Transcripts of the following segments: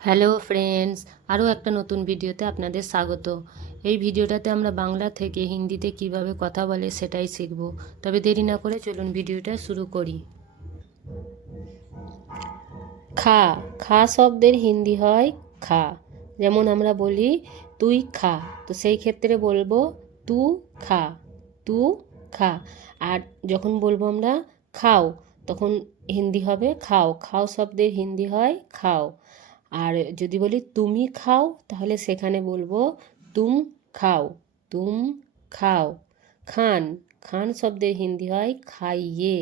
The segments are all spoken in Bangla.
হ্যালো ফ্রেন্ডস, আরও একটা নতুন ভিডিওতে আপনাদের স্বাগত। এই ভিডিওটাতে আমরা বাংলা থেকে হিন্দিতে কিভাবে কথা বলে সেটাই শিখব। তবে দেরি না করে চলুন ভিডিওটা শুরু করি। খা, খা শব্দের হিন্দি হয় খা। যেমন আমরা বলি তুই খা, তো সেই ক্ষেত্রে বলবো তু খা, তু খা। আর যখন বলবো আমরা খাও, তখন হিন্দি হবে খাও। খাও শব্দের হিন্দি হয় খাও। আর যদি বলি তুমি খাও, তাহলে সেখানে বলবো তুম খাও, তুম খাও। খান, খান শব্দের হিন্দি হয় খাইয়ে,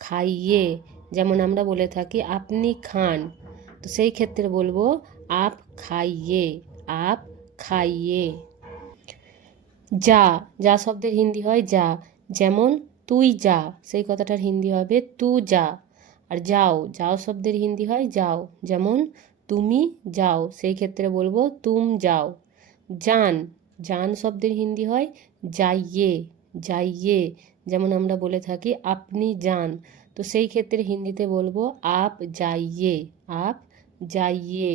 খাইয়ে। যেমন আমরা বলে থাকি আপনি খান, তো সেই ক্ষেত্রে বলবো আপ খাইয়ে, আপ খাইয়ে। যা, যা শব্দের হিন্দি হয় যা। যেমন তুই যা, সেই কথাটার হিন্দি হবে তু যা। আর যাও, যাও শব্দের হিন্দি হয় যাও। যেমন তুমি যাও, সেই ক্ষেত্রে বলবো তুম যাও। যান, যান শব্দের হিন্দি হয় যাইয়ে, যাইয়ে। যেমন আমরা বলে থাকি আপনি যান, তো সেই ক্ষেত্রে হিন্দিতে বলবো আপ যাইয়ে, আপ যাইয়ে।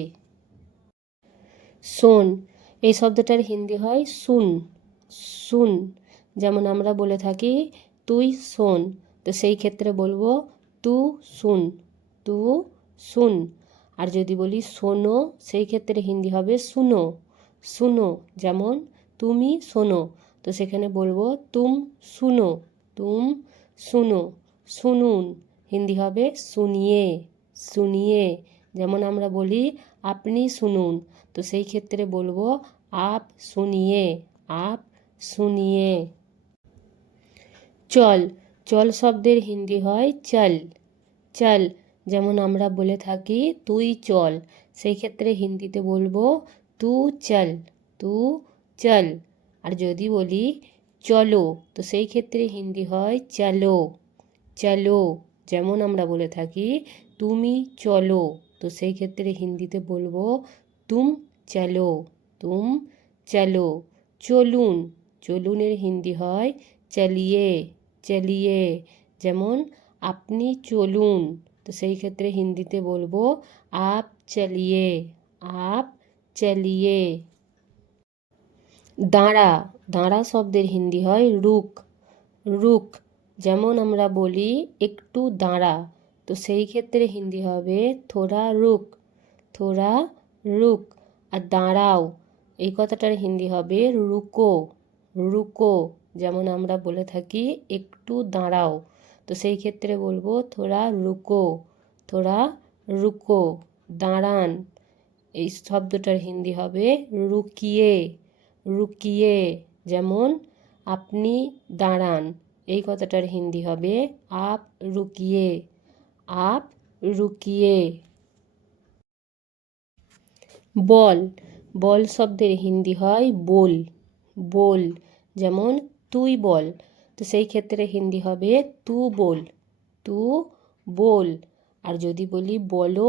শোন, এই শব্দটার হিন্দি হয় শুন, শুন। যেমন আমরা বলে থাকি তুই শোন, তো সেই ক্ষেত্রে বলবো তু শুন, তু শুন। আর যদি বলি শোনো, সেই ক্ষেত্রে হিন্দি হবে শুনো, শুনো। যেমন তুমি শোনো, তো সেখানে বলবো তুম শুনো, তুম শুনো। শুনুন, হিন্দি হবে শুনিয়ে, শুনিয়ে। যেমন আমরা বলি আপনি শুনুন, তো সেই ক্ষেত্রে বলবো আপ শুনিয়ে, আপ শুনিয়ে। চল, চল শব্দের হিন্দি হয় চল, চল। যেমন আমরা বলে থাকি তুই চল, সেই ক্ষেত্রে হিন্দিতে বলবো তু চল, তু চল। আর যদি বলি চলো, তো সেই ক্ষেত্রে হিন্দি হয় চলো, চলো। যেমন আমরা বলে থাকি তুমি চলো, তো সেই ক্ষেত্রে হিন্দিতে বলবো তুম চলো, তুম চলো। চলুন, চলুনের হিন্দি হয় চলিয়ে, চলিয়ে। যেমন আপনি চলুন, তো সেই ক্ষেত্রে হিন্দিতে বলবো আপ চলিয়ে, আপ চলিয়ে। দাঁড়া, দাঁড়া শব্দের হিন্দি হয় রুক, রুক। যেমন আমরা বলি একটু দাঁড়া, তো সেই ক্ষেত্রে হিন্দি হবে থোড়া রুক, থোড়া রুক। আর দাঁড়াও, এই কথাটার হিন্দি হবে রুকো, রুকো। যেমন আমরা বলে থাকি একটু দাঁড়াও, তো সেই ক্ষেত্রে বলবো থোড়া রুকো, থোড়া রুকো। দাঁড়ান, এই শব্দটার হিন্দি হবে রুকিয়ে, রুকিয়ে। যেমন আপনি দাঁড়ান, এই কথাটার হিন্দি হবে আপ রুকিয়ে, আপ রুকিয়ে। বল, বল শব্দের হিন্দি হয় বল, বল। যেমন তুই বল, তো সেই ক্ষেত্রে হিন্দি হবে তু বল, তু বল। আর যদি বলি বলো,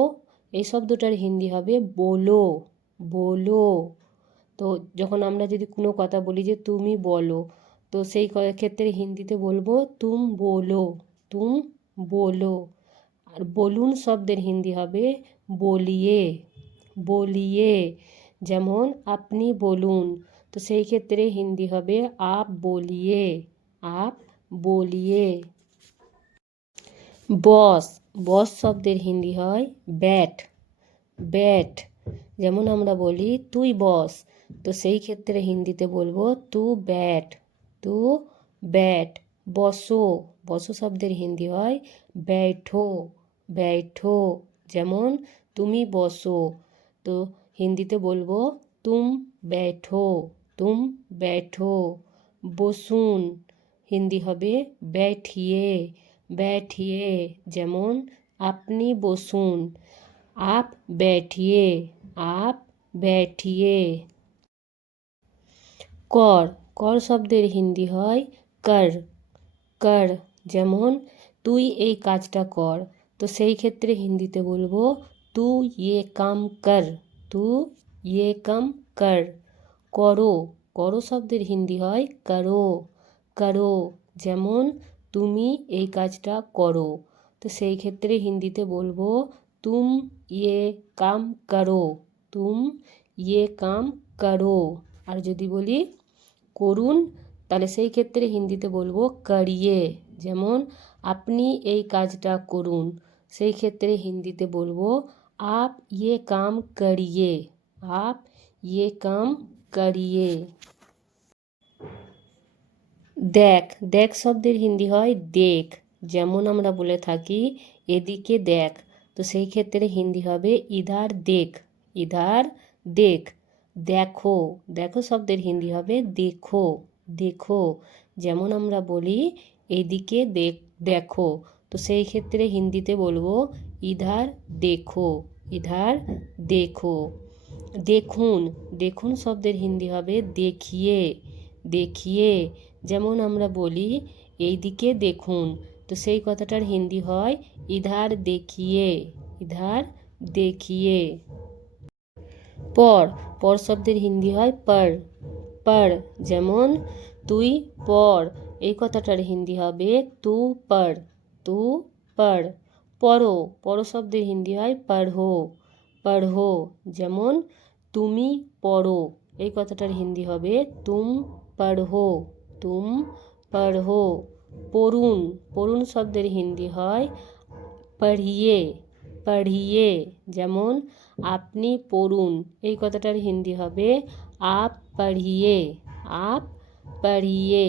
এই শব্দটার হিন্দি হবে বলো, বলো। তো যখন আমরা যদি কোনো কথা বলি যে তুমি বলো, তো সেই ক্ষেত্রে হিন্দিতে বলবো তুম বলো, তুম বলো। আর বলুন শব্দের হিন্দি হবে বলিয়ে, বলিয়ে। যেমন আপনি বলুন, তো সেই ক্ষেত্রে হিন্দি হবে আপ বলিয়ে, আপ বলিয়ে। বস, বস শব্দের হিন্দি হয় ব্যাট, ব্যাট। যেমন আমরা বলি তুই বস, তো সেই ক্ষেত্রে হিন্দিতে বলবো তু ব্যাট, তু ব্যাট। বসো, বসো শব্দের হিন্দি হয় बैठो, बैठो। যেমন তুমি বসো, তো হিন্দিতে বলবো তুম बैठो, তুম बैठो। বসুন, হিন্দি হবে बैठिए, बैठिए। যেমন আপনি বসুন, आप बैठिए, आप बैठिए। কর, কর শব্দের হিন্দি হয় কর, কর। যেমন তুই এই কাজটা কর, তো সেই ক্ষেত্রে হিন্দিতে বলবো তু ইয়ে কাম কর, তু ইয়ে কাম কর। করো, করো শব্দের হিন্দি হয় করো, করো। যেমন তুমি এই কাজটা করো, তো সেই ক্ষেত্রে হিন্দিতে বলবো तुम ये काम करो, तुम ये काम करो। আর যদি বলি করুন, তাহলে সেই ক্ষেত্রে হিন্দিতে বলবো করিয়ে। যেমন আপনি এই কাজটা করুন, সেই ক্ষেত্রে হিন্দিতে বলবো आप ये काम करिए, आप ये काम करिए। দেখ, দেখ শব্দের হিন্দি হয় দেখ। যেমন আমরা বলে থাকি এদিকে দেখ, তো সেই ক্ষেত্রে হিন্দি হবে ইধার দেখ, ইধার দেখ। দেখো, দেখো শব্দের হিন্দি হবে দেখো, দেখো। যেমন আমরা বলি এদিকে দেখো, তো সেই ক্ষেত্রে হিন্দিতে বলবো ইধার দেখো, ইধার দেখো। দেখুন, দেখুন শব্দের হিন্দি হবে দেখিয়ে, দেখিয়ে। যেমন আমরা বলি এই দিকে দেখুন, তো সেই কথাটার হিন্দি হয় ইধার দেখিয়ে, ইধার দেখিয়ে। পড়, পড় শব্দের হিন্দি হয় পড়, পড়। যেমন তুই পড়, এই কথাটার হিন্দি হবে তু পড়, তু পড়। পড়ো, পড়ো শব্দের হিন্দি হয় পড়ো, পড়ো। যেমন তুমি পড়ো, এই কথাটার হিন্দি হবে তুম পড়ো, তুম পড়ো। পড়ুন, পড়ুন শব্দের হিন্দি হয় পড়িয়ে, পড়িয়ে। যেমন আপনি পড়ুন, এই কথাটার হিন্দি হবে আপ পড়িয়ে, আপ পড়িয়ে।